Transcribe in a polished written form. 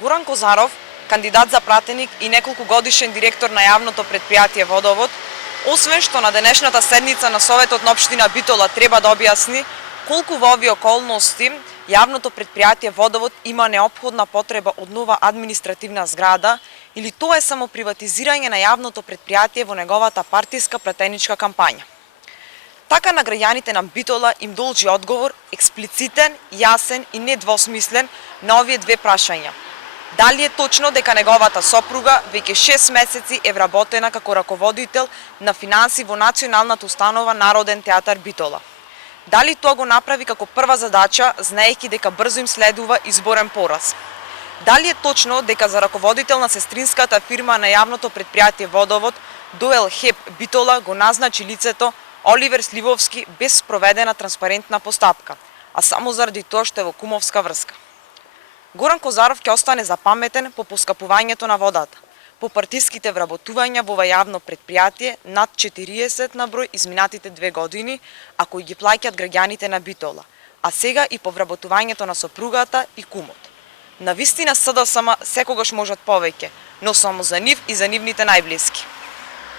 Горан Козаров, кандидат за пратеник и неколку годишен директор на јавното предпријатие Водовод, освен што на денешната седница на Советот на општина Битола треба да објасни колку во овие околности јавното предпријатие Водовод има неопходна потреба од нова административна зграда или тоа е само приватизирање на јавното предпријатие во неговата партиска пратеничка кампања. Така на граѓаните на Битола им должи одговор експлицитен, јасен и недвосмислен на овие две прашања. Дали е точно дека неговата сопруга веќе 6 месеци е вработена како раководител на финанси во Националната установа Народен театар Битола? Дали тоа го направи како прва задача, знаејќи дека брзо им следува изборен пораз? Дали е точно дека за раководител на сестринската фирма на јавното предпријатие Водовод Дуел ХЕП Битола го назначи лицето Оливер Сливовски без спроведена транспарентна постапка, а само заради тоа што е во кумовска врска? Горан Козаров ќе остане запаметен по поскапувањето на водата, по партиските вработувања во ова јавно предпријатие над 40 на број изминатите 2 години, а кои ги плаќаат граѓаните на Битола, а сега и по вработувањето на сопругата и кумот. Навистина СДСМ секогаш можат повеќе, но само за нив и за нивните најблиски.